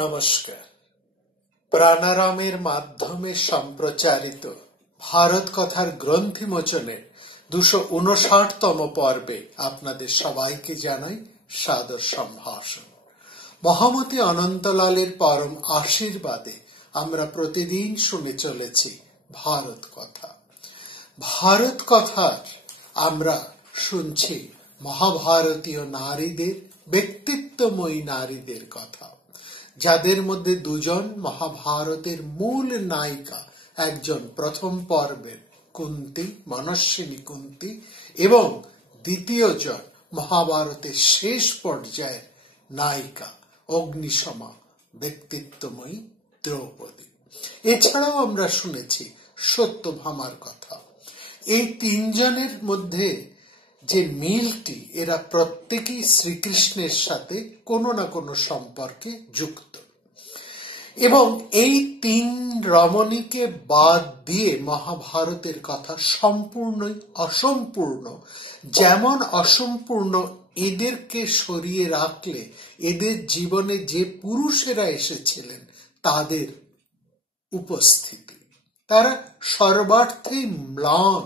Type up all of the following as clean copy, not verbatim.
নমস্কার। প্রাণারামের মাধ্যমে সম্প্রচারিত ভারত কথার গ্রন্থিমোচনের 259তম পর্বে আপনাদের সবাইকে জানাই সাদর সম্ভাষণ। মহামতি অনন্তলালের পরম আশীর্বাদে আমরা প্রতিদিন শুনে চলেছি ভারত কথা। ভারত কথার আমরা শুনছি মহাভারতীয় নারীদের, ব্যক্তিত্বময়ী নারীদের কথা, যাদের মধ্যে দুজন মহাভারতের মূল নায়িকা, একজন প্রথম পর্বের কুন্তী, মনস্বিনী কুন্তী, এবং দ্বিতীয়জন মহাভারতের শেষ পর্যায়ের নায়িকা, অগ্নিশমা ব্যক্তিত্বময়ী দ্রৌপদী। এছাড়াও আমরা শুনেছি সত্যভামার কথা। এই তিনজনের মধ্যে যে মিলটি, এরা প্রত্যেকেই শ্রীকৃষ্ণের সাথে কোনো না কোনো সম্পর্কে যুক্ত, এবং এই তিন রমণীকে বাদ দিয়ে মহাভারতের কথা সম্পূর্ণই অসম্পূর্ণ। যেমন অসম্পূর্ণ এদেরকে সরিয়ে রাখলে এদের জীবনে যে পুরুষেরা এসেছিলেন তাদের উপস্থিতি, তারা সর্বার্থেই ম্লান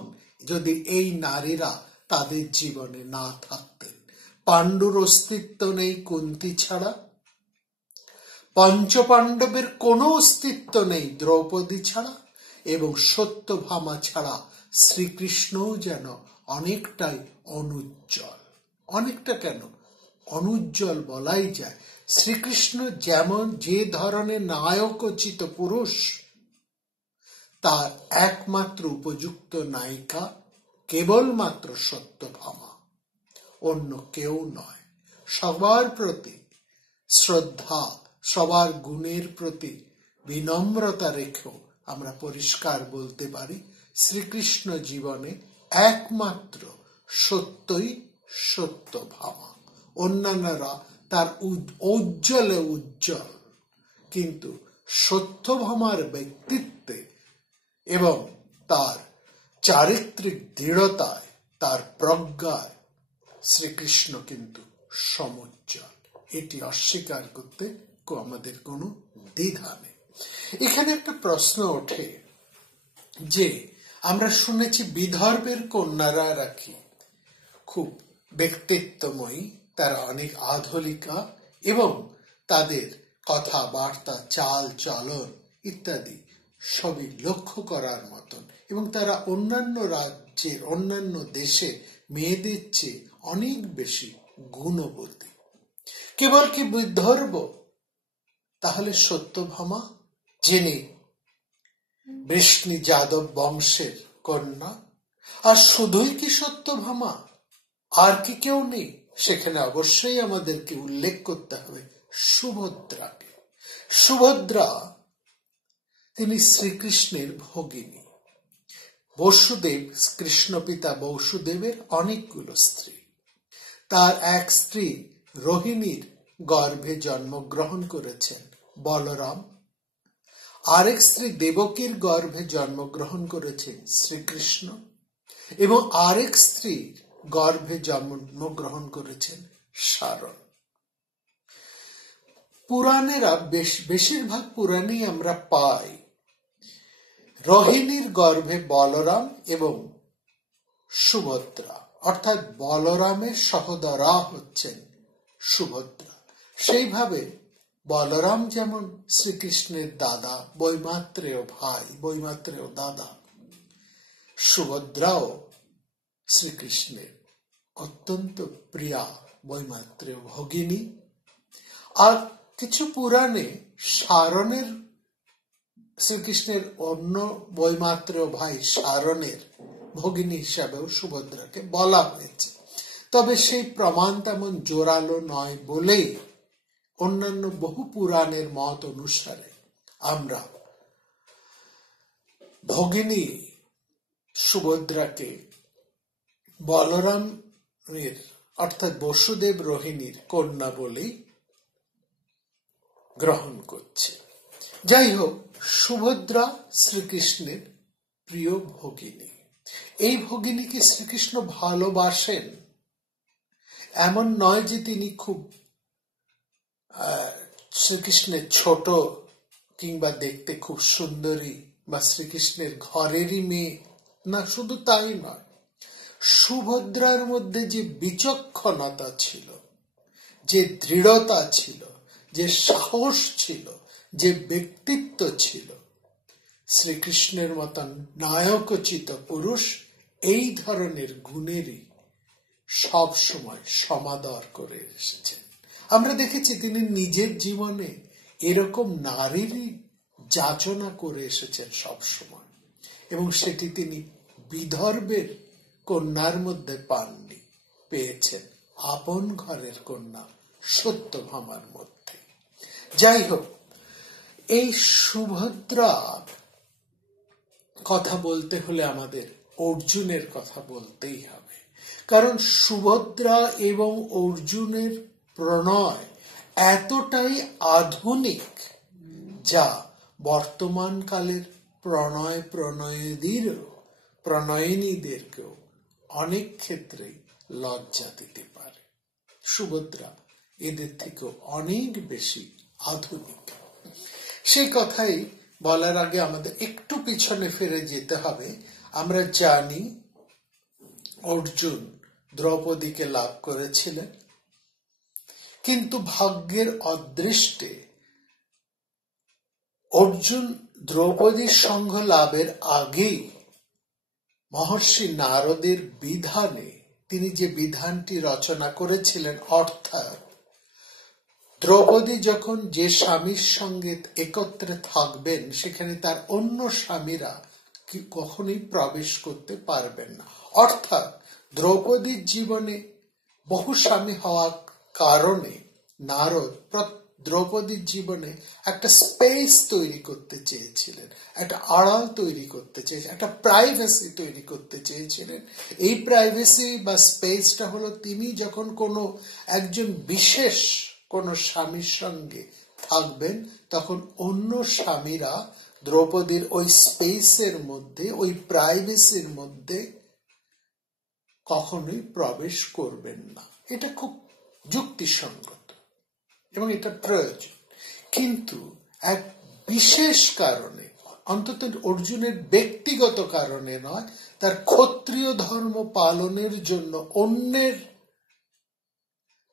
যদি এই নারীরা তাদের জীবনে না থাকতেন। পাণ্ডুর অস্তিত্ব নেই কুন্তী ছাড়া, পঞ্চপাণ্ডবের কোনো অস্তিত্ব নেই দ্রৌপদী ছাড়া, এবং সত্যভামা ছাড়া শ্রীকৃষ্ণও যেন অনেকটাই অনুজ্জ্বল। অনেকটা কেন অনুজ্জ্বল বলাই যায়। শ্রীকৃষ্ণ যেমন যে ধরনের নায়কোচিত পুরুষ, তার একমাত্র উপযুক্ত নায়িকা কেবলমাত্র সত্যভামা, অন্য কেউ নয়। সবার প্রতি শ্রদ্ধা, সবার গুণের প্রতি বিনম্রতা রেখেও আমরা পরিষ্কার বলতে পারি শ্রীকৃষ্ণ জীবনে একমাত্র সত্যই সত্যভামা। অন্যান্যরা তার ঔজ্জ্বলে উজ্জ্বল, কিন্তু সত্যভামার ব্যক্তিত্বে এবং তার চারিত্রিক দৃঢ়তায়, তার প্রজ্ঞায় শ্রীকৃষ্ণ কিন্তু সমুজ্জ্বল। এটি অস্বীকার করতে আমাদের কোনো দ্বিধা নেই। এখানে একটা প্রশ্ন ওঠে যে আমরা শুনেছি বিদর্ভের কন্যারা রাখি খুব ব্যক্তিত্বময়ী, তারা অনেক আধুনিকা এবং তাদের কথাবার্তা, চাল চলন ইত্যাদি সবই লক্ষ্য করার মতন, এবং তারা অন্যান্য রাজ্যের, অন্যান্য দেশে মেয়েদের চেয়ে অনেক বেশি গুণবতী। কেবল কি বিদর্ভ? তাহলে সত্যভামা, যিনি বৃষ্ণি যাদব বংশের কন্যা, আর শুধুই কি সত্যভামা? আর কি কেউ নেই? সেখানে অবশ্যই আমাদেরকে উল্লেখ করতে হবে সুভদ্রাকে। সুভদ্রা তিনি শ্রীকৃষ্ণের ভগিনী। বসুদেব, কৃষ্ণ পিতা বসুদেবের অনেকগুলো স্ত্রী। তার এক স্ত্রী রোহিণীর গর্ভে জন্মগ্রহণ করেছেন বলরাম, আরেক স্ত্রী দেবকীর গর্ভে জন্মগ্রহণ করেছেন শ্রীকৃষ্ণ, এবং আরেক স্ত্রীর গর্ভে জন্মগ্রহণ করেছেন শারণ। পুরাণেরা বেশিরভাগ পুরাণেই আমরা পাই রোহিণীর গর্ভে বলরাম এবং সুভদ্রা, অর্থাৎ বলরামের সহোদরা হচ্ছেন সুভদ্রা। সেইভাবে বলরাম যেমন শ্রীকৃষ্ণের দাদা, বৈমাত্রেয় ভাই, বৈমাত্রেয় দাদা, সুভদ্রাও শ্রীকৃষ্ণের অত্যন্ত প্রিয়া বৈমাত্রেয় ভগিনী। আর কিছু পুরাণে শারণের, শ্রীকৃষ্ণের অন্য বৈমাত্রেয় ভাই শারণের ভগিনী হিসাবেও সুভদ্রাকে বলা হয়েছে। তবে সেই প্রমাণ তেমন জোরালো নয় বলে অন্যান্য বহু পুরাণের মত অনুসারে আমরা ভগিনী সুভদ্রাকে বলরামের, অর্থাৎ বসুদেব রোহিণীর কন্যা বলেই গ্রহণ করছে। যাই হোক, সুভদ্রা শ্রীকৃষ্ণের প্রিয় ভগিনী। এই ভগিনীকে শ্রীকৃষ্ণ ভালোবাসেন এমন নয় যে তিনি খুব শ্রীকৃষ্ণের ছোট কিংবা দেখতে খুব সুন্দরী বা শ্রীকৃষ্ণের ঘরেরই মেয়ে, না শুধু তাই নয়, সুভদ্রার মধ্যে যে বিচক্ষণতা ছিল, যে দৃঢ়তা ছিল, যে সাহস ছিল, যে ব্যক্তিত্ব ছিল, শ্রীকৃষ্ণের মতন নায়কোচিত পুরুষ এই ধরনের গুণেরই সব সময় সমাদর করে এসেছেন। আমরা দেখেছি তিনি নিজের জীবনে এরকম নারীরই যাচনা করে এসেছেন সব সময়, এবং সেটি তিনি বিদর্ভের কন্যার মধ্যে পাননি, পেয়েছেন আপন ঘরের কন্যা সত্যভামার মধ্যে। যাই হোক, এই সুভদ্রার কথা বলতে হলে আমাদের অর্জুনের কথা বলতেই হবে, কারণ সুভদ্রা এবং অর্জুনের প্রণয় এতটাই আধুনিক যা বর্তমান কালের প্রণয়িনীদেরকেও অনেক ক্ষেত্রেই লজ্জা দিতে পারে। সুভদ্রা এদের থেকেও অনেক বেশি আধুনিক। সেই কথাই বলার আগে আমাদের একটু পিছনে ফিরে যেতে হবে। আমরা জানি অর্জুন দ্রৌপদীকে লাভ করেছিলেন, কিন্তু ভাগ্যের অদৃষ্টে অর্জুন দ্রৌপদীর সঙ্গ লাভের আগেই মহর্ষি নারদের বিধানে তিনি যে বিধানটি রচনা করেছিলেন, অর্থাৎ দ্রৌপদী যখন যে স্বামীর সঙ্গে একত্রে থাকবেন সেখানে তার অন্য স্বামীরা কখনোই প্রবেশ করতে পারবেন না। অর্থাৎ দ্রৌপদীর জীবনে বহু স্বামী হওয়ার কারণে নারদ দ্রৌপদীর জীবনে একটা স্পেস তৈরি করতে চেয়েছিলেন, একটা আড়াল তৈরি করতে চেয়েছিলেন, একটা প্রাইভেসি তৈরি করতে চেয়েছিলেন। এই প্রাইভেসি বা স্পেসটা হলো তিনি যখন কোনো একজন বিশেষ কোনো স্বামীর সঙ্গে থাকবেন তখন অন্য স্বামীরা দ্রৌপদীর ওই স্পেসের মধ্যে, ওই প্রাইভেসির মধ্যে কখনোই প্রবেশ করবেন না। এটা খুব যুক্তিসঙ্গত এবং এটা প্রয়োজন। কিন্তু এক বিশেষ কারণে, অন্তত অর্জুনের ব্যক্তিগত কারণে নয়, তার ক্ষত্রিয় ধর্ম পালনের জন্য, অন্যের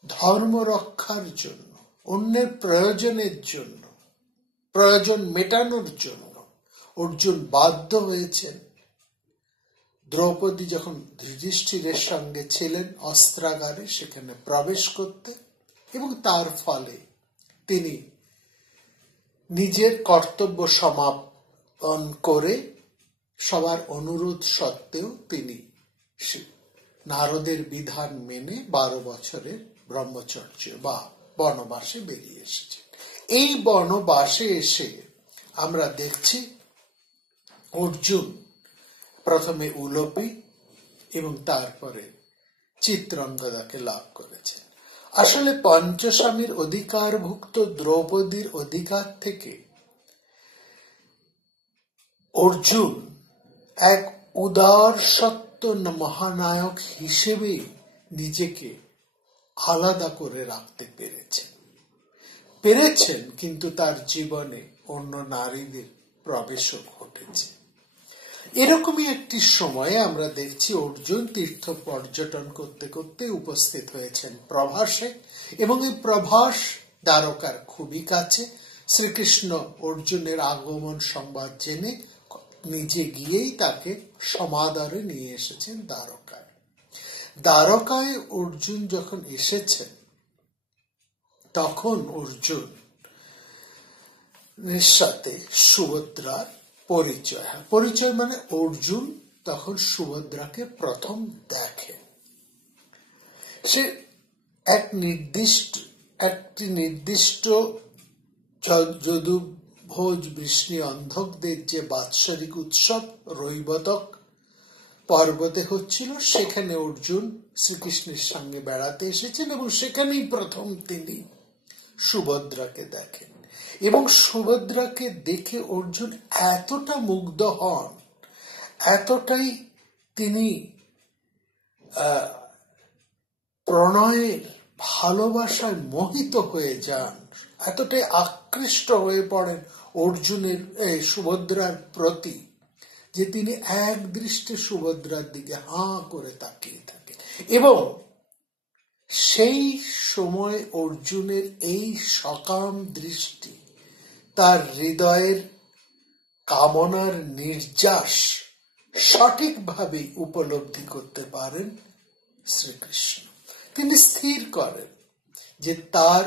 ধর্ম রক্ষার জন্য, অন্যের প্রয়োজনের জন্য, প্রয়োজন মেটানোর জন্য অর্জুন বাধ্য হয়েছেন দ্রৌপদী যখন যুধিষ্ঠিরের সঙ্গে ছিলেন অস্ত্রাগারে সেখানে প্রবেশ করতে, এবং তার ফলে তিনি নিজের কর্তব্য সমাপন করে সবার অনুরোধ সত্ত্বেও তিনি নারদের বিধান মেনে 12 বছরের ব্রহ্মচর্য বা বনবাসে বেরিয়ে এসেছেন। এই বনবাসে এসে আমরা দেখছি অর্জুন প্রথমে উলুপী এবং তারপরে চিত্রাঙ্গদাকে লাভ করেছেন। আসলে পঞ্চস্বামীর অধিকারভুক্ত দ্রৌপদীর অধিকার থেকে অর্জুন এক উদার সত্য মহানায়ক হিসেবে নিজেকে আলাদা করে রাখতে পেরেছেন, কিন্তু তার জীবনে অন্য নারীদের প্রবেশও ঘটেছে। এরকমই একটি সময়ে আমরা দেখছি অর্জুন তীর্থ পর্যটন করতে করতে উপস্থিত হয়েছেন প্রভাসে, এবং এই প্রভাস দ্বারকার খুবই কাছে। শ্রীকৃষ্ণ অর্জুনের আগমন সংবাদ জেনে নিজে গিয়েই তাকে সমাদরে নিয়ে এসেছেন দ্বারকায়। দ্বারকায় অর্জুন যখন এসেছেন তখন অর্জুনের সাথে সুভদ্রার পরিচয় মানে অর্জুন তখন সুভদ্রাকে প্রথম দেখেন। সে একটি নির্দিষ্ট যদুভোজ বৃষ্ণি অন্ধকদের যে বাৎসরিক উৎসব রৈবতক পর্বতে হচ্ছিল, সেখানে অর্জুন শ্রীকৃষ্ণের সঙ্গে বেড়াতে এসেছেন এবং সেখানেই প্রথম তিনি সুভদ্রাকে দেখেন। এবং সুভদ্রাকে দেখে অর্জুন এতটা মুগ্ধ হন, এতটাই তিনি প্রণয়ের ভালোবাসায় মোহিত হয়ে যান, এতটাই আকৃষ্ট হয়ে পড়েন অর্জুনের সুভদ্রার প্রতি যে তিনি এক দৃষ্টে সুভদ্রার দিকে হাঁ করে তাকিয়ে থাকেন। এবং সেই সময় অর্জুনের এই সকাম দৃষ্টি তার হৃদয়ের কামনার নির্যাস সঠিকভাবে উপলব্ধি করতে পারেন শ্রীকৃষ্ণ। তিনি স্থির করেন যে তার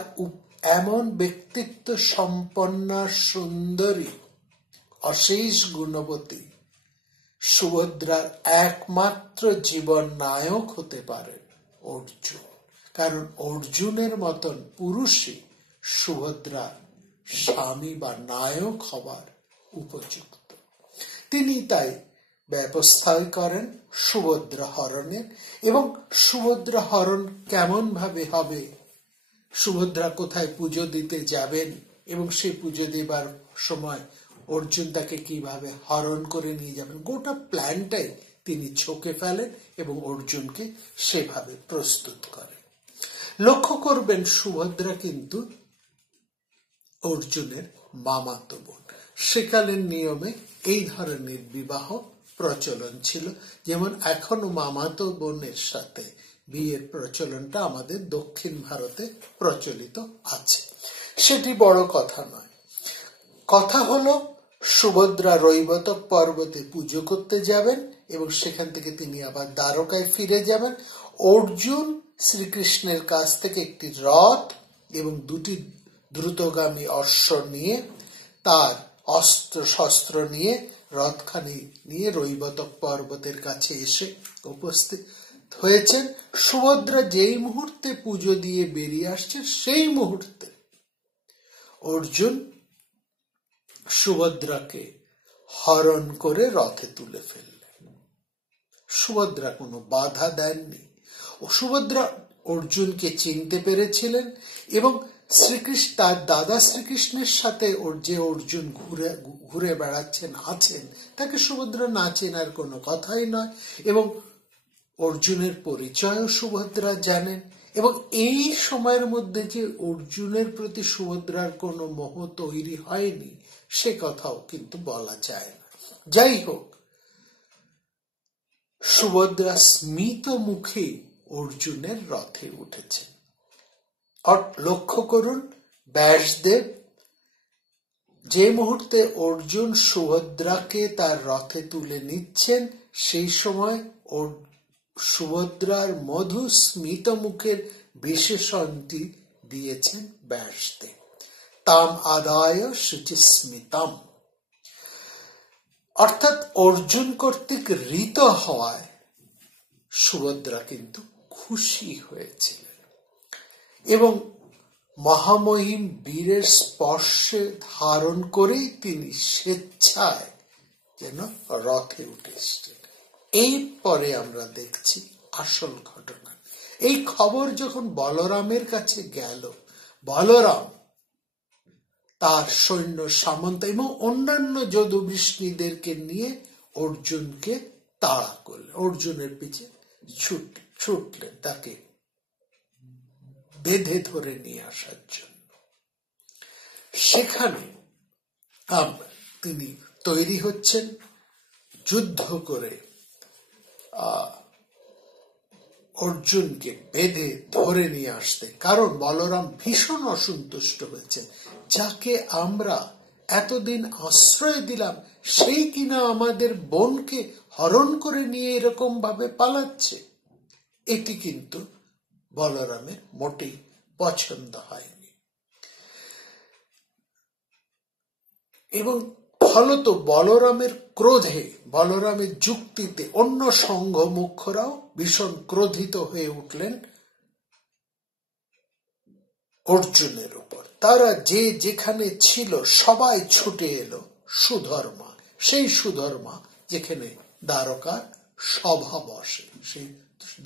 এমন ব্যক্তিত্ব সম্পন্না সুন্দরী অশেষ গুণবতী সুভদ্রার একমাত্র জীবন নায়ক হতে পারেন অর্জুন। কারণ অর্জুনের মতন পুরুষই সুভদ্রার স্বামী বা নায়ক হবার উপযুক্ত। তিনি তাই ব্যবস্থা করেন সুভদ্রা হরণের। এবং সুভদ্রা হরণ কেমন ভাবে হবে, সুভদ্রা কোথায় পুজো দিতে যাবেন এবং সেই পুজো দেবার সময় অর্জুন তাকে কিভাবে হরণ করে নিয়ে যাবেন, গোটা প্ল্যানটাই তিনি ছকে ফেলেন এবং অর্জুনকে সেভাবে প্রস্তুত করেন। লক্ষ্য করবেন সুভদ্রা কিন্তু অর্জুনের মামাতো বোন। সেকালের নিয়মে এই ধরনের বিবাহ প্রচলন ছিল, যেমন এখনো মামাতো বোনের সাথে বিয়ের প্রচলনটা আমাদের দক্ষিণ ভারতে প্রচলিত আছে। সেটি বড় কথা নয়। কথা হলো সুভদ্রা রৈবতক পর্বতে পুজো করতে যাবেন এবং সেখান থেকে তিনি আবার দ্বারকায় ফিরে যাবেন। অর্জুন শ্রীকৃষ্ণের কাছ থেকে একটি রথ এবং দুটি দ্রুতগামী অশ্ব নিয়ে, তার অস্ত্র শস্ত্র নিয়ে, রথখানি নিয়ে রৈবতক পর্বতের কাছে এসে উপস্থিত হয়েছেন। সুভদ্রা যেই মুহূর্তে পুজো দিয়ে বেরিয়ে আসছেন সেই মুহূর্তে অর্জুন সুভদ্রাকে হরণ করে রথে তুলে ফেললেন। সুভদ্রা কোনো বাধা দেননি। সুভদ্রা অর্জুনকে চিনতে পেরেছিলেন এবং শ্রীকৃষ্ণ তার দাদা শ্রীকৃষ্ণের সাথে যে অর্জুন ঘুরে বেড়াচ্ছেন আছেন তাকে সুভদ্রা না চেনার কোনো কথাই নয়। এবং অর্জুনের পরিচয়ও সুভদ্রা জানেন। এবং এই সময়ের মধ্যে যে অর্জুনের প্রতি সুভদ্রার কোনো মোহ তৈরি হয়নি সে কথাও কিন্তু বলা যায় না। যাই হোক, সুভদ্রা স্মিত মুখে অর্জুনের রথে উঠেছে। লক্ষ্য করুন, ব্যাসদেব যে মুহূর্তে অর্জুন সুভদ্রাকে তার রথে তুলে নিচ্ছেন সেই সময় সুভদ্রার মধু স্মিত মুখের বিশেষণটি দিয়েছেন ব্যাসদেব। তাম আদায় শুচিস্মিতম, অর্থাৎ অর্জুন কর্তৃক ঋত হওয়ায় সুভদ্রা কিন্তু খুশি হয়েছিলেন এবং মহামহিম বীরের স্পর্শে ধারণ করেই তিনি স্বেচ্ছায় যেন রথে উঠে এসেছেন। এরপরে আমরা দেখছি আসল ঘটনা। এই খবর যখন বলরামের কাছে গেল, বলরাম তার সৈন্য সামন্ত এবং অন্যান্য যদুবৃষ্ণীদেরকে নিয়ে অর্জুনকে তাড়া করলেন, অর্জুনের পিছে ছুটলেন তাকে বেঁধে ধরে নিয়ে আসার জন্য। সেখানে তিনি তৈরি হচ্ছেন যুদ্ধ করে অর্জুনকে বেঁধে ধরে নিয়ে আসতে। কারণ বলরাম ভীষণ অসন্তুষ্ট হয়েছে, যাকে আমরা এতদিন আশ্রয় দিলাম সেই কিনা আমাদের বোনকে হরণ করে নিয়ে এরকম ভাবে পালাচ্ছে। এটি কিন্তু বলরামের মোটেই পছন্দ হয়নি এবং ফলত বলরামের ক্রোধে, বলরামের যুক্তিতে অন্য সংঘ মুখ্যরাও ভীষণ ক্রোধিত হয়ে উঠলেন অর্জুনের উপর। তারা যে যেখানে ছিল সবাই ছুটে এলো সুধর্মা, সেই সুধর্মা যেখানে দ্বারকার সভা বসে, সেই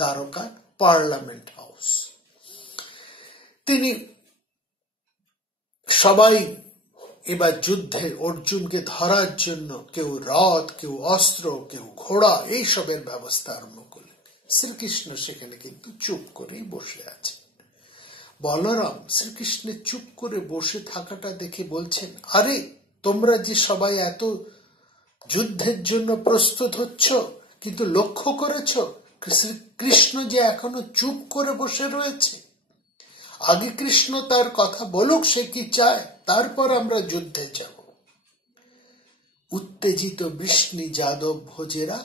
দ্বারকার পার্লামেন্ট হাউস। তিনি সবাই এবার যুদ্ধে অর্জুনকে ধরার জন্য কেউ রথ, কেউ অস্ত্র, কেউ ঘোড়া এইসবের ব্যবস্থা আরম্ভ করলেন। শ্রীকৃষ্ণ সেখানে কিন্তু চুপ করেই বসে আছে। বলরাম শ্রীকৃষ্ণের চুপ করে বসে থাকাটা দেখে বলছেন, আরে তোমরা যে সবাই এত যুদ্ধের জন্য প্রস্তুত হচ্ছ, কিন্তু লক্ষ্য করেছ কৃষ্ণ যে এখনো চুপ করে বসে রয়েছে। আগে কৃষ্ণ তার কথা বলুক সে কি চায়, তারপর আমরা যুদ্ধে যাব। উত্তেজিত বৃষ্ণি যাদব ভোজেরা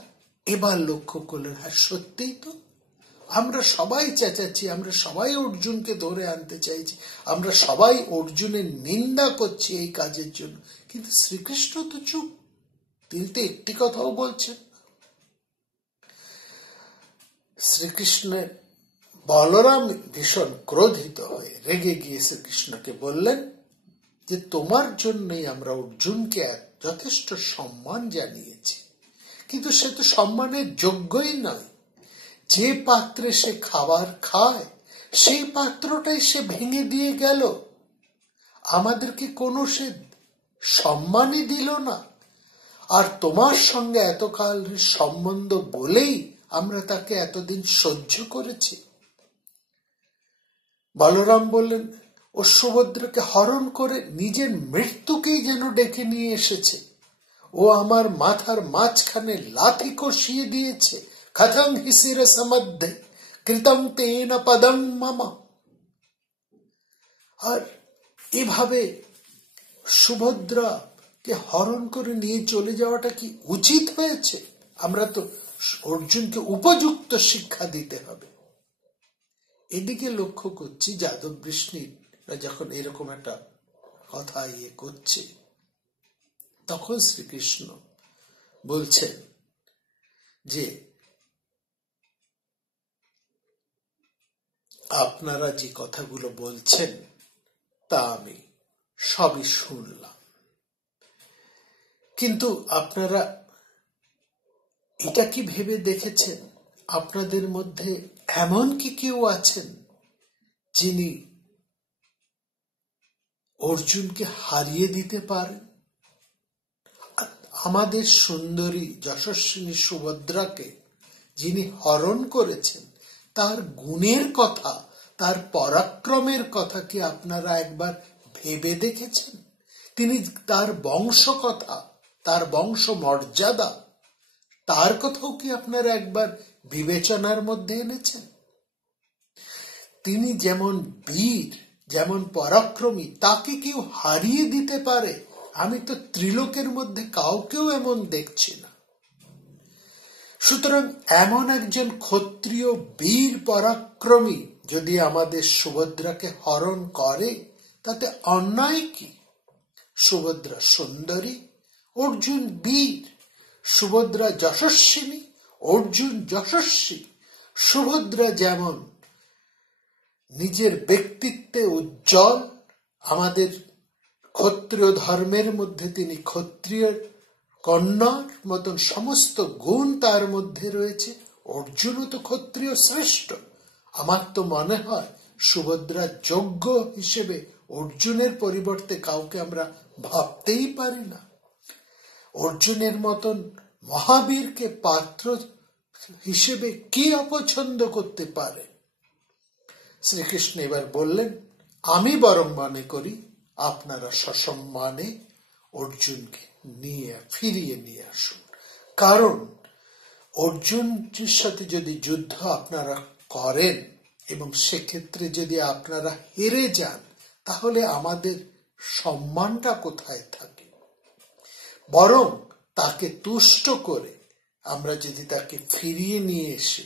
এবার লক্ষ্য করলেন, হ্যাঁ সত্যিই তো, আমরা সবাই চেঁচাচ্ছি, আমরা সবাই অর্জুনকে ধরে আনতে চাইছি, আমরা সবাই অর্জুনের নিন্দা করছি এই কাজের জন্য, কিন্তু শ্রীকৃষ্ণ তো চুপ, তিনি তো একটি কথাও বলছেন। শ্রীকৃষ্ণের বলরাম ভীষণ ক্রোধিত হয়ে রেগে গিয়ে শ্রীকৃষ্ণকে বললেন যে তোমার জন্যই আমরা অর্জুনকে যথেষ্ট সম্মান জানিয়েছি, কিন্তু সে তো সম্মানের যোগ্যই নয়। যে পাত্রে সে খাবার খায় সেই পাত্রটাই সে ভেঙে দিয়ে গেল, আমাদেরকে কোনো সে সম্মানই দিল না। আর তোমার সঙ্গে এতকালের সম্বন্ধ বলেই আমরা তাকে এতদিন সহ্য করেছি। বলরাম বললেন, ও সুভদ্রাকে হরণ করে নিজের মৃত্যুকেই যেন ডেকে নিয়ে এসেছে। ও আমার মাথার মাঝখানে লাথি কষিয়ে দিয়েছে। কথং হি শিরস মধ্যে কৃতং তেন পদং মম। আর এভাবে সুভদ্রাকে হরণ করে নিয়ে চলে যাওয়াটা কি উচিত হয়েছে? আমরা তো অর্জুনকে উপযুক্ত শিক্ষা দিতে হবে। এদিকে লক্ষ্য করছি যাদব বৃষ্ণিরা যখন এরকম একটা কথা করছে, তখন শ্রীকৃষ্ণ বলছেন যে আপনারা যে কথাগুলো বলছেন তা আমি সবই শুনলাম, কিন্তু আপনারা এটা কি ভেবে দেখেছেন আপনাদের মধ্যে এমন কি কেউ আছেন যিনি অর্জুনকে হারিয়ে দিতে পারেন? আমাদের সুন্দরী যশস্বিনী সুভদ্রাকে যিনি হরণ করেছেন, তার গুণের কথা, তার পরাক্রমের কথা কি আপনারা একবার ভেবে দেখেছেন? তিনি তার বংশ কথা, তার বংশ মর্যাদা, তার কথাও কি আপনারা একবার বিবেচনার মধ্যে এনেছেন? তিনি যেমন বীর, যেমন পরাক্রমী, তাকে কেউ হারিয়ে দিতে পারে? আমি তো ত্রিলোকের মধ্যে কাউকেও এমন দেখছি না। সুতরাং এমন একজন ক্ষত্রিয় বীর পরাক্রমী যদি আমাদের সুভদ্রাকে হরণ করে, তাতে অন্যায় কি? সুভদ্রা সুন্দরী, অর্জুন বীর। সুভদ্রা যশস্বিনী, অর্জুন যশস্বী। সুভদ্রা যেমন নিজের ব্যক্তিত্বে উজ্জ্বল, আমাদের ক্ষত্রিয় ধর্মের মধ্যে তিনি ক্ষত্রিয় কন্যার মতন সমস্ত গুণ তার মধ্যে রয়েছে, অর্জুনও তো ক্ষত্রিয় শ্রেষ্ঠ। আমার তো মনে হয় সুভদ্রা যোগ্য হিসেবে অর্জুনের পরিবর্তে কাউকে আমরা ভাবতেই পারি না। অর্জুনের মতন মহাবীরকে পাত্র হিসেবে কি অপছন্দ করতে পারে? শ্রীকৃষ্ণ এবার বললেন, আমি বরং মনে করি আপনারা সসম্মানে অর্জুনকে ফিরিয়ে নিয়ে আসুন। কারণ অর্জুনের সাথে যদি যুদ্ধ আপনারা করেন এবং সেক্ষেত্রে যদি আপনারা হেরে যান, তাহলে আমাদের সম্মানটা কোথায় থাকে? বরং তাকে তুষ্ট করে আমরা যদি তাকে ফিরিয়ে নিয়ে এসে,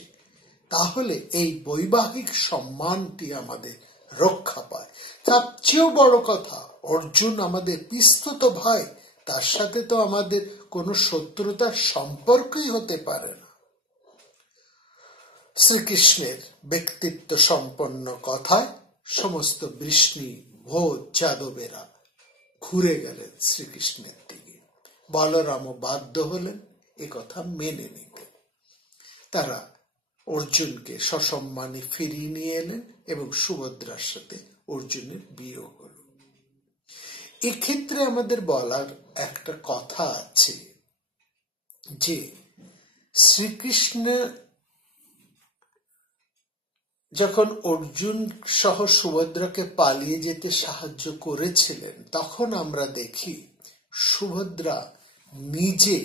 তাহলে এই বৈবাহিক সম্মানটি আমাদের রক্ষা পায়। তার চেয়েও বড় কথা, অর্জুন আমাদের পিস্তত ভাই, তার সাথে তো আমাদের কোনো শত্রুতার সম্পর্কই হতে পারে না। শ্রীকৃষ্ণের ব্যক্তিত্ব সম্পন্ন কথায় সমস্ত বৃষ্ণি, ভোজ, যাদবেরা ঘুরে গেলেন শ্রীকৃষ্ণের দিকে। বলরামও বাধ্য হলেন এ কথা মেনে নিতে। তারা অর্জুনকে সসম্মানে ফিরিয়ে নিয়ে এলেন এবং সুভদ্রার সাথে অর্জুনের বিয়ে হল। এক্ষেত্রে আমাদের বলার একটা কথা আছে যে শ্রীকৃষ্ণ যখন অর্জুন সহ সুভদ্রাকে পালিয়ে যেতে সাহায্য করেছিলেন, তখন আমরা দেখি সুভদ্রা নিজে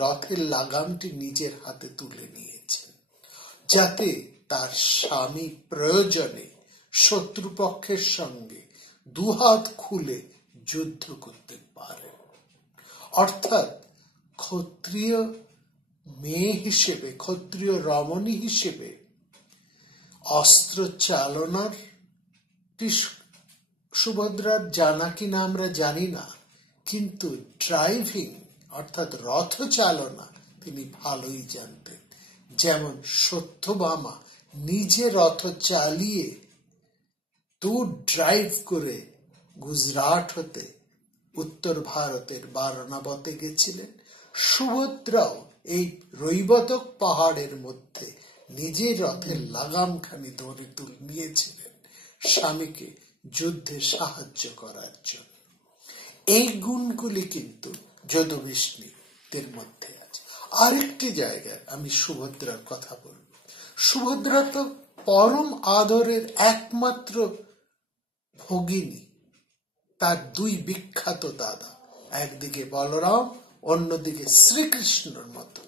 রথের লাগামটি নিজের হাতে তুলে নিয়েছেন, যাতে তার স্বামী প্রয়োজনে শত্রুপক্ষের সঙ্গে দুহাত খুলে যুদ্ধ করতে পারেন। অর্থাৎ ক্ষত্রিয় মেয়ে হিসেবে, ক্ষত্রিয় রমণী হিসেবে অস্ত্র চালনার সুভদ্রার জানা কিনা আমরা জানি না, কিন্তু ড্রাইভিং অর্থাৎ রথ চালনা তিনি ভালোই জানতেন। যেমন সত্যভামা নিজে রথ চালিয়ে দূর ড্রাইভ করে গুজরাট হতে উত্তর ভারতের বারাণাবতে গেছিলেন, সুভদ্রাও এই রৈবতক পাহাড়ের মধ্যে নিজের রথের লাগামখানি ধরে নিয়েছিলেন স্বামীকে যুদ্ধে সাহায্য করার জন্য। এই গুণগুলি কিন্তু যদুবৃষ্ণীদের মধ্যে আছে। আরেকটি জায়গায় আমি সুভদ্রার কথা বলব। সুভদ্রা তো পরম আদরের একমাত্র ভগিনী। তার দুই বিখ্যাত দাদা, একদিকে বলরাম, অন্যদিকে শ্রীকৃষ্ণর মতো,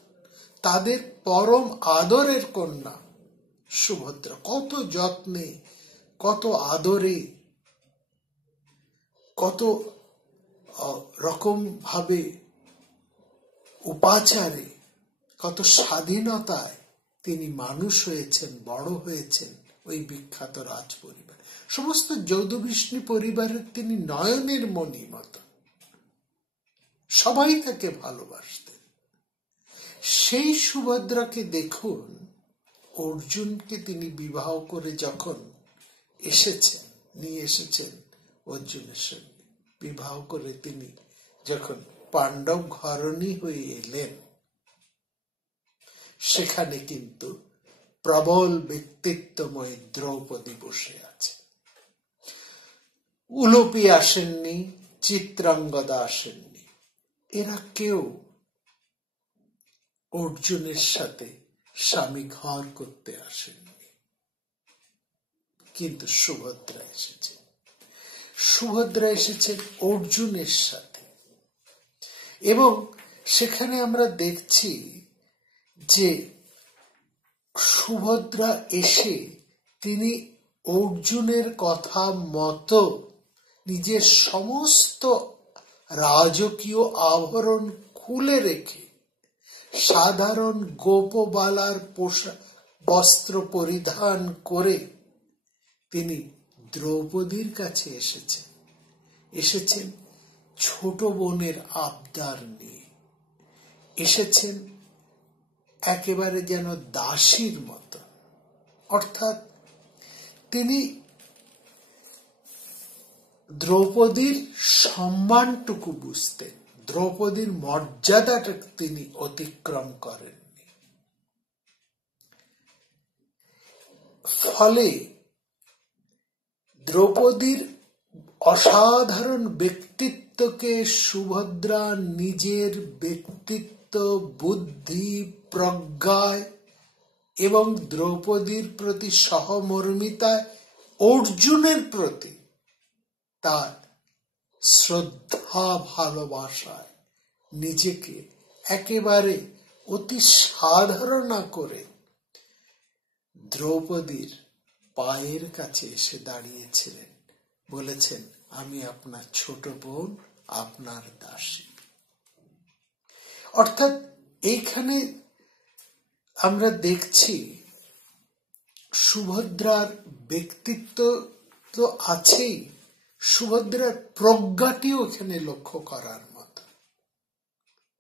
তাদের পরম আদরের কন্যা সুভদ্রা কত যত্নে, কত আদরে, কত রকম ভাবে উপাচারে, কত স্বাধীনতায় তিনি মানুষ হয়েছেন, বড় হয়েছেন ওই বিখ্যাত রাজ পরিবার। সমস্ত যদুবৃষ্ণী পরিবারের তিনি নয়নের মণি মতো, সবাই তাকে ভালোবাসতেন। সেই সুভদ্রাকে দেখুন, অর্জুনকে তিনি বিবাহ করে যখন এসেছেন, নিয়ে এসেছেন অর্জুনের সঙ্গে, বিবাহ করে তিনি যখন পাণ্ডব ঘরণী হয়ে এলেন, সেখানে কিন্তু প্রবল ব্যক্তিত্বময় দ্রৌপদী বসে আছে। উলুপি আসেননি, চিত্রাঙ্গদা আসেননি, এরা কেউ অর্জুনের সাথে স্বামী ঘর করতে আসেননি, কিন্তু সুভদ্রা এসেছেন। সুভদ্রা এসেছেন অর্জুনের সাথে, এবং সেখানে আমরা দেখছি যে সুভদ্রা এসে তিনি অর্জুনের কথা মতো নিজের সমস্ত রাজকীয় আভরণ খুলে রেখে সাধারণ গোপবালার বস্ত্র পরিধান করে তিনি দ্রৌপদীর কাছে এসেছেন ছোট বোনের আবদার নিয়ে, এসেছেন একেবারে যেন দাসীর মতো। অর্থাৎ তিনি দ্রৌপদীর সম্মানটুকু বুঝতেন, দ্রৌপদীর মর্যাদাটা তিনি অতিক্রম করেননি। ফলে দ্রৌপদীর অসাধারণ ব্যক্তিত্বকে সুভদ্রা নিজের ব্যক্তিত্ব, বুদ্ধি, প্রজ্ঞায় এবং দ্রৌপদীর প্রতি সহমর্মিতায়, অর্জুনের প্রতি তার শ্রদ্ধা, ভালোবাসায় নিজেকে একেবারে অতি সাধারণা করে দ্রৌপদীর পায়ের কাছে এসে দাঁড়িয়েছিলেন, বলেছেন, আমি আপনার ছোট বোন, আপনার দাসী। অর্থাৎ এইখানে আমরা দেখছি সুভদ্রার ব্যক্তিত্ব তো আছেই, সুভদ্রার প্রজ্ঞাটিও এখানে লক্ষ্য করার মতো।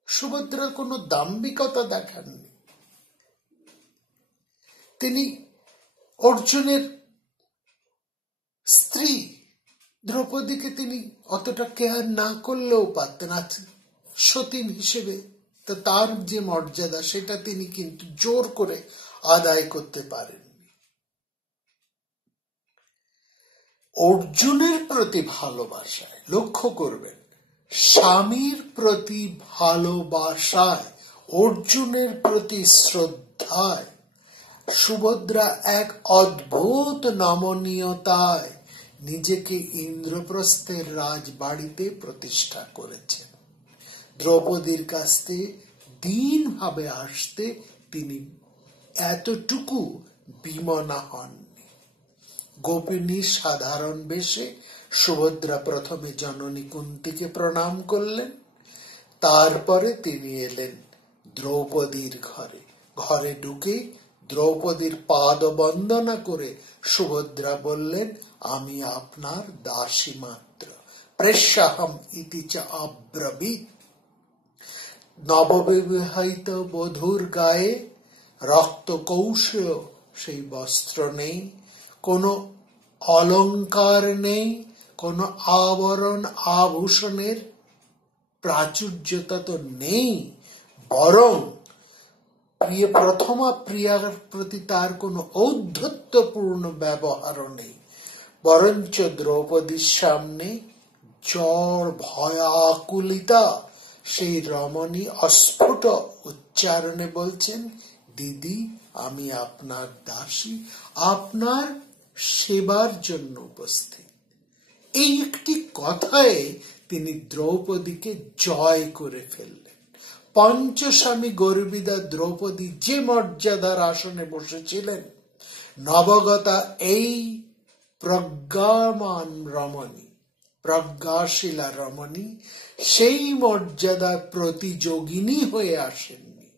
সুভদ্রা কোনো দাম্ভিকতা দেখাননি। তিনি অর্জুনের স্ত্রী দ্রৌপদীকে তিনি অতটা কেয়ার না করলেও পারতেন, সতীন হিসেবে তো তার যে মর্যাদা সেটা তিনি কিন্তু জোর করে আদায় করতে পারেননি। অর্জুনের প্রতি ভালোবাসায়, লক্ষ্য করবেন, স্বামীর প্রতি ভালোবাসায়, অর্জুনের প্রতি শ্রদ্ধায় সুভদ্রা এক অদ্ভুত নমনীয়তায় নিজেকে ইন্দ্রপ্রস্থের রাজবাড়িতে প্রতিষ্ঠা করেছেন। দ্রৌপদীর কাছ থেকে দীনভাবে আসতে তিনি এতটুকু বিমনা হননি। গোপিনীর সাধারণ বেশে সুভদ্রা প্রথমে জননী কুন্তীকে প্রণাম করলেন, তারপরে তিনি এলেন দ্রৌপদীর ঘরে। ঘরে ঢুকে দ্রৌপদীর পাদ বন্দনা করে সুভদ্রা বললেন, আমি আপনার দাসী মাত্র। প্রেষ্যাহম ইতি চ অব্রবীত। নববিবাহিত বধূর গায়ে রক্ত কৌশল সেই বস্ত্র নেই, কোনো অলংকার নেই, কোনো আবরণ আভূষণের প্রাচুর্যতা তো নেই, বরং প্রথমা প্রিয়ার প্রতি তার কোনো ঔদ্ধত্যপূর্ণ ব্যবহারও নেই। বরঞ্চ দ্রৌপদীর সামনে জ্বর ভয়াকুলিতা সেই রমণী অস্ফুট উচ্চারণে বলছেন, দিদি আমি আপনার দাসী, আপনার সেবার জন্য উপস্থিত। এই একটি কথায় তিনি দ্রৌপদীকে জয় করে ফেললেন। পঞ্চস্বামী গর্বিতা দ্রৌপদী যে মর্যাদার আসনে বসেছিলেন, নবগতা এই প্রজ্ঞামান রমণী, প্রজ্ঞাশীলা রমণী সেই মর্যাদার প্রতিযোগিনী হয়ে আসেননি।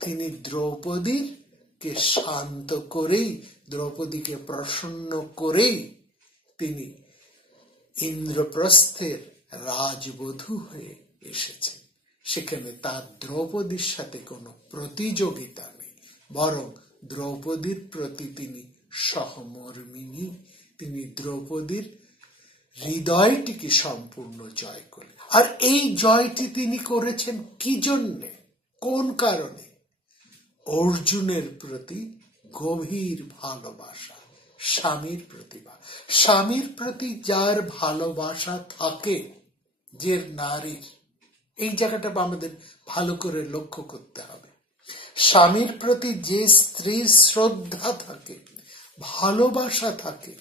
তিনি দ্রৌপদীকে শান্ত করেই, দ্রৌপদীকে প্রসন্ন করেই তিনি ইন্দ্রপ্রস্থের রাজবধূ হয়ে এসেছেন। সেখানে তার দ্রৌপদীর সাথে কোনো প্রতিযোগিতা নেই, বরং দ্রৌপদীর প্রতি তিনি সহমর্মিনী। তিনি দ্রৌপদীর হৃদয়টিকে সম্পূর্ণ জয় করলেন। আর এই জয়টি তিনি করেছেন কি জন্যে, কোন কারণে? অর্জুনের প্রতি গভীর ভালোবাসা, স্বামীর প্রতিভা। স্বামীর প্রতি যার ভালোবাসা থাকে, যে নারীর, এই জায়গাটা আমাদের ভালো করে লক্ষ্য করতে হবে। স্বামীর প্রতি যে স্ত্রীর শ্রদ্ধা থাকে, ভালোবাসা থাকে,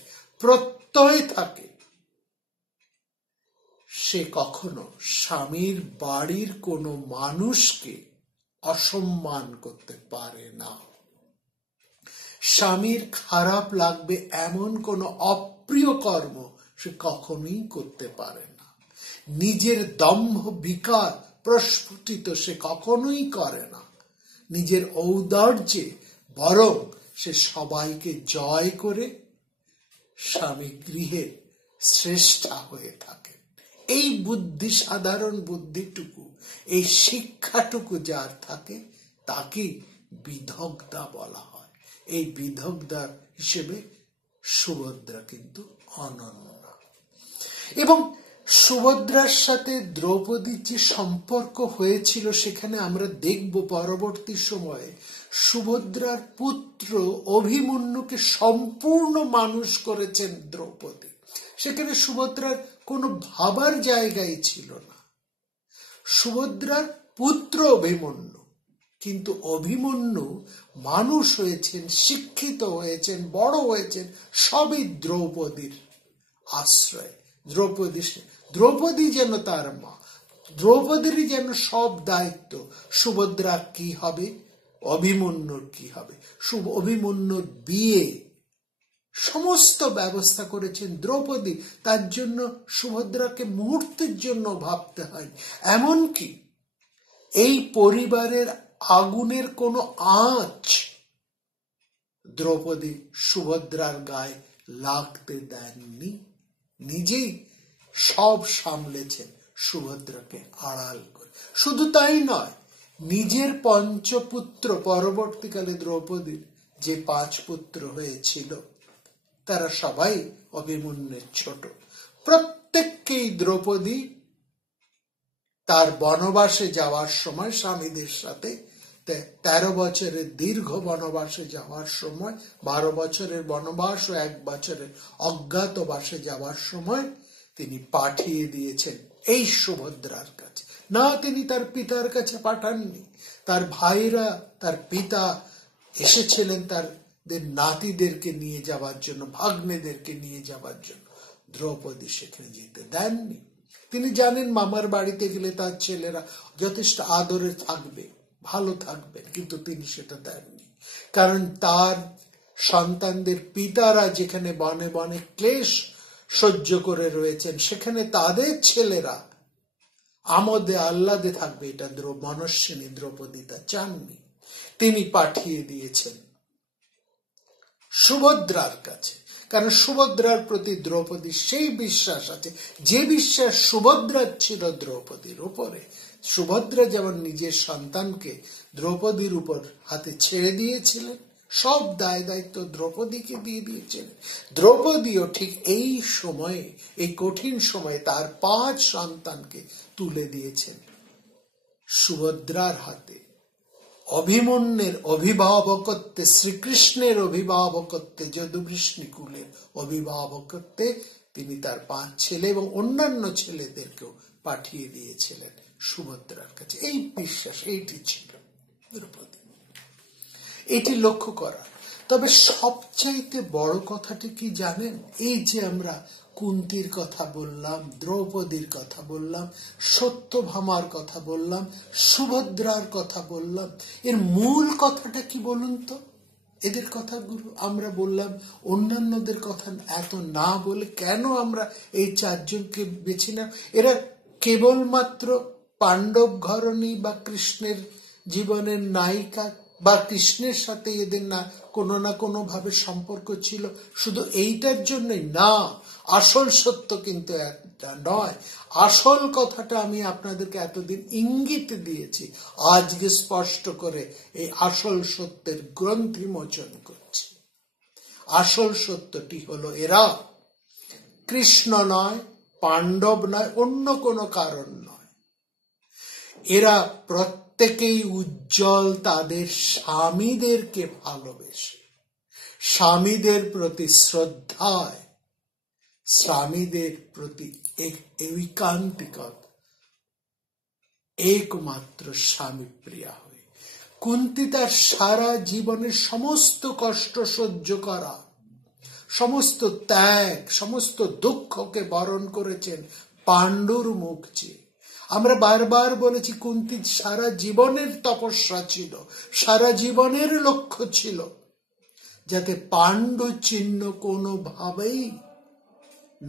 প্রত্যয় থাকে, সে কখনো স্বামীর বাড়ির কোনো মানুষকে অসম্মান করতে পারে না। স্বামীর খারাপ লাগবে এমন কোনো অপ্রিয় কর্ম সে কখনোই করতে পারে না। নিজের দম্ভ বিকার প্রস্ফুটিত সে কখনোই করে না নিজের ঔদার্যে, বরং সে সবাইকে জয় করে স্বামী গৃহের শ্রেষ্ঠা হয়ে থাকে। এই বুদ্ধি, সাধারণ বুদ্ধিটুকু, এই শিক্ষাটুকু যার থাকে তাকে বিদগ্ধা বলা হয়। এই বিদগ্ধা হিসেবে সুভদ্রা কিন্তু অনন্য। এবং সুভদ্রার সাথে দ্রৌপদীর যে সম্পর্ক হয়েছিল, সেখানে আমরা দেখব পরবর্তী সময়ে সুভদ্রার পুত্র অভিমন্যুকে সম্পূর্ণ মানুষ করেছেন দ্রৌপদী। সেখানে সুভদ্রার কোনো ভাবার জায়গায় ছিল না। সুভদ্রার পুত্র অভিমন্যু, কিন্তু অভিমন্যু মানুষ হয়েছেন, শিক্ষিত হয়েছেন, বড় হয়েছেন সবই দ্রৌপদীর আশ্রয়। দ্রৌপদী যেন তার মা, দ্রৌপদীরই যেন সব দায়িত্ব। সুভদ্রা কি হবে, অভিমন্যুর কি হবে, অভিমন্যুর বিয়ে সমস্ত ব্যবস্থা করেছেন দ্রৌপদী। তার জন্য সুভদ্রাকে মুহূর্তের জন্য ভাবতে হয়। এমনকি এই পরিবারের আগুনের কোনো আঁচ দ্রৌপদী সুভদ্রার গায়ে লাগতে দেননি। নিজেই সব সামলেছেন সুভদ্রাকে আড়াল করে। শুধু তাই নয়, নিজের পঞ্চপুত্র, পরবর্তীকালে দ্রৌপদীর যে 5 পুত্র হয়েছিল, তারা সবাই অভিমন্যুর ছোট। প্রত্যেককেই দ্রৌপদী তার বনবাসে যাওয়ার সময় স্বামীদের সাথে 13 বছরের দীর্ঘ বনবাসে যাওয়ার সময়, 12 বছরের বনবাস ও 1 বছরের অজ্ঞাতবাসে যাওয়ার সময় তিনি পাঠিয়ে দিয়েছেন এই সুভদ্রার কাছে। না, তিনি তার পিতার কাছে পাঠাননি। তার ভাইরা, তার পিতা এসেছিলেন তাদের নাতিদেরকে নিয়ে যাওয়ার জন্য, ভাগ্নেদেরকে নিয়ে যাওয়ার জন্য। দ্রৌপদী সেখানে যেতে দেননি। তিনি জানেন মামার বাড়িতে গেলে তার ছেলেরা যথেষ্ট আদরে থাকবে, ভালো থাকবে, কিন্তু তিনি সেটা দেননি। কারণ তার সন্তানদের পিতারা যেখানে বনে বনে ক্লেশ সহ্য করে রয়েছেন, সেখানে তাদের ছেলেরা আমোদে আহ্লাদে থাকবে, এটা মনস্বিনী দ্রৌপদী তা চাননি। তিনি পাঠিয়ে দিয়েছেন সুভদ্রার কাছে, কারণ সুভদ্রার প্রতি দ্রৌপদীর সেই বিশ্বাস আছে যে বিশ্বাস সুভদ্রার ছিল দ্রৌপদীর উপরে। সুভদ্রা যেমন নিজের সন্তানকে দ্রৌপদীর উপর হাতে ছেড়ে দিয়েছিলেন, সব দায় দায়িত্ব দ্রৌপদীকে দিয়ে দিয়েছিলেন, দ্রৌপদীও ঠিক এই সময়ে, এই কঠিন সময়ে তার 5 সন্তানকে তুলে দিয়েছেন সুভদ্রার হাতে। অভিমন্যের অভিভাবকত্বে, শ্রীকৃষ্ণের অভিভাবকত্বে, যদুবৃষ্ণিকুলের অভিভাবকত্বে তিনি তার 5 ছেলে এবং অন্যান্য ছেলেদেরকেও পাঠিয়ে দিয়েছিলেন সুভদ্রার কাছে। এই বিশ্বাস এইটি ছিল দ্রৌপদী, এটি লক্ষ্য করা। তবে সবচাইতে বড় কথাটি কি জানেন? এই যে আমরা কুন্তির কথা বললাম, দ্রৌপদীর কথা বললাম, সত্যভামার কথা বললাম, সুভদ্রার কথা বললাম, এর মূল কথাটা কি বলুন তো? এদের কথাগুলো আমরা বললাম, অন্যান্যদের কথা এত না বলে কেন আমরা এই 4 জনকে বেছে নিলাম? এরা কেবলমাত্র পাণ্ডব ঘরণী বা কৃষ্ণের জীবনের নায়িকা, বা কৃষ্ণের সাথে এদের না কোনো ভাবে সম্পর্ক ছিল শুধু এইটার জন্যই না। আসল সত্য কিন্তু এটা নয়। আসল কথাটা আমি আপনাদেরকে এতদিন ইঙ্গিত দিয়েছি, আজকে স্পষ্ট করে এই আসল সত্যের গ্রন্থি মোচন করছি। আসল সত্যটি হলো এরা কৃষ্ণ নয়, পাণ্ডব নয়, অন্য কোনো কারণ নয়। এরা প্রত্যেকেই উজ্জ্বল তাদের স্বামীদেরকে ভালোবেসে, স্বামীদের প্রতি শ্রদ্ধায়, স্বামীদের প্রতি ঐকান্তিকতা, একমাত্র স্বামী প্রিয়া হয়ে। কুন্তী তার সারা জীবনের সমস্ত কষ্ট সহ্য করা, সমস্ত ত্যাগ, সমস্ত দুঃখকে বরণ করেছেন পাণ্ডুর মুখ চেয়ে। আমরা বারবার বলেছি কুন্তীর সারা জীবনের তপস্যা ছিল, সারা জীবনের লক্ষ্য ছিল যাতে পাণ্ডু চিহ্ন কোনোভাবেই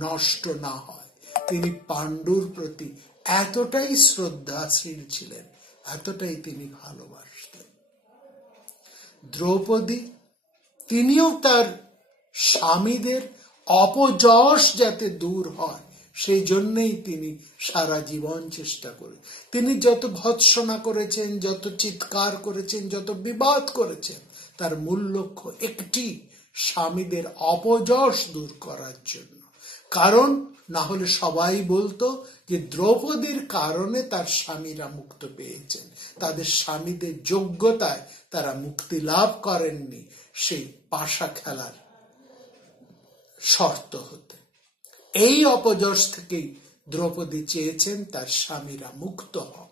নষ্ট না হয়। তিনি পাণ্ডুর প্রতি এতটাই শ্রদ্ধাশীল ছিলেন, এতটাই তিনি ভালোবাসতেন। দ্রৌপদী, তিনিও তার স্বামীদের অপযশ যাতে দূর হয় সেই জন্যই তিনি সারা জীবন চেষ্টা করেন। তিনি যত ভৎসনা করেছেন, যত চিৎকার করেছেন, যত বিবাদ করেছেন, তার মূল লক্ষ্য একটি, স্বামীদের অপযশ দূর করার জন্য। কারণ না হলে সবাই বলতো যে দ্রৌপদীর কারণে তার স্বামীরা মুক্ত পেয়েছেন, তাদের স্বামীদের যোগ্যতায় তারা মুক্তি লাভ করেননি সেই পাশা খেলার শর্ত হতে। এই অপযশ থেকেই দ্রৌপদী চেয়েছেন তার স্বামীরা মুক্ত হন।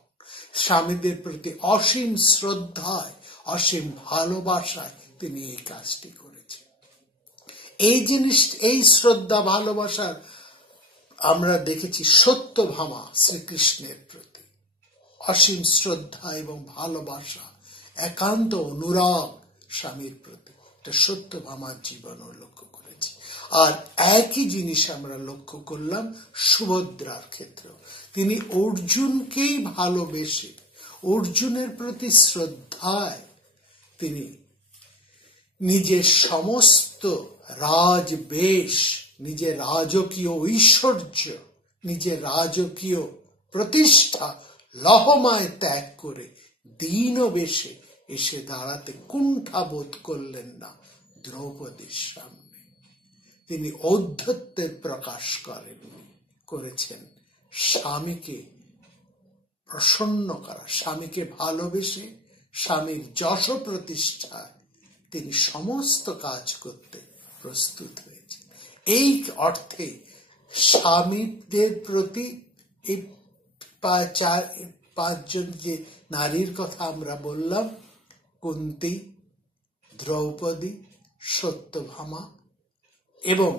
স্বামীদের প্রতি অসীম শ্রদ্ধায়, অসীম ভালোবাসায় তিনি এই কাজটি করেছেন। এই শ্রদ্ধা ভালোবাসার আমরা দেখেছি সত্যভামা শ্রীকৃষ্ণের প্রতি অসীম শ্রদ্ধা এবং ভালোবাসা, একান্ত অনুরাগ স্বামীর প্রতি, এটা সত্যভামার জীবনও লক্ষ্য করেছি। আর একই জিনিস আমরা লক্ষ্য করলাম সুভদ্রার ক্ষেত্রেও। তিনি অর্জুনকেই ভালোবেসে, অর্জুনের প্রতি শ্রদ্ধায় তিনি নিজের সমস্ত রাজবেশ, নিজের রাজকীয় ঐশ্বর্য, নিজের রাজকীয় প্রতিষ্ঠা লহমায় ত্যাগ করে দীনবেশে এসে দাঁড়াতে কুণ্ঠাবোধ করলেন না দ্রৌপদীর সামনে। তিনি ঔদ্ধত্যের প্রকাশ করেছেন স্বামীকে প্রসন্ন করা, স্বামীকে ভালোবেসে স্বামীর যশ প্রতিষ্ঠায় তিনি সমস্ত কাজ করতে প্রস্তুত হয়েছেন। এই অর্থে স্বামীদের প্রতি এই 5 জন যে নারীর কথা আমরা বললাম, কুন্তী, দ্রৌপদী, সত্যভামা এবং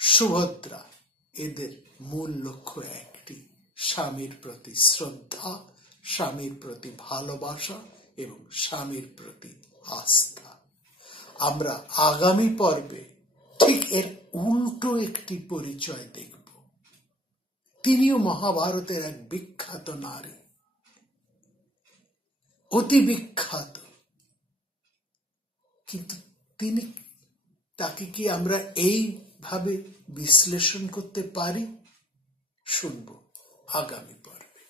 সুভদ্রা, এদের মূল লক্ষ্য একটি: স্বামীর প্রতি শ্রদ্ধা, স্বামীর প্রতি ভালোবাসা এবং স্বামীর প্রতি আস্থা। আমরা আগামী পর্বে ঠিক এর উল্টো একটি পরিচয় দেখব। তিনিও মহাভারতের এক বিখ্যাত নারী, অতি বিখ্যাত, কিন্তু তাকে কি আমরা এইভাবে বিশ্লেষণ করতে পারি? শুনব আগামী পর্বে।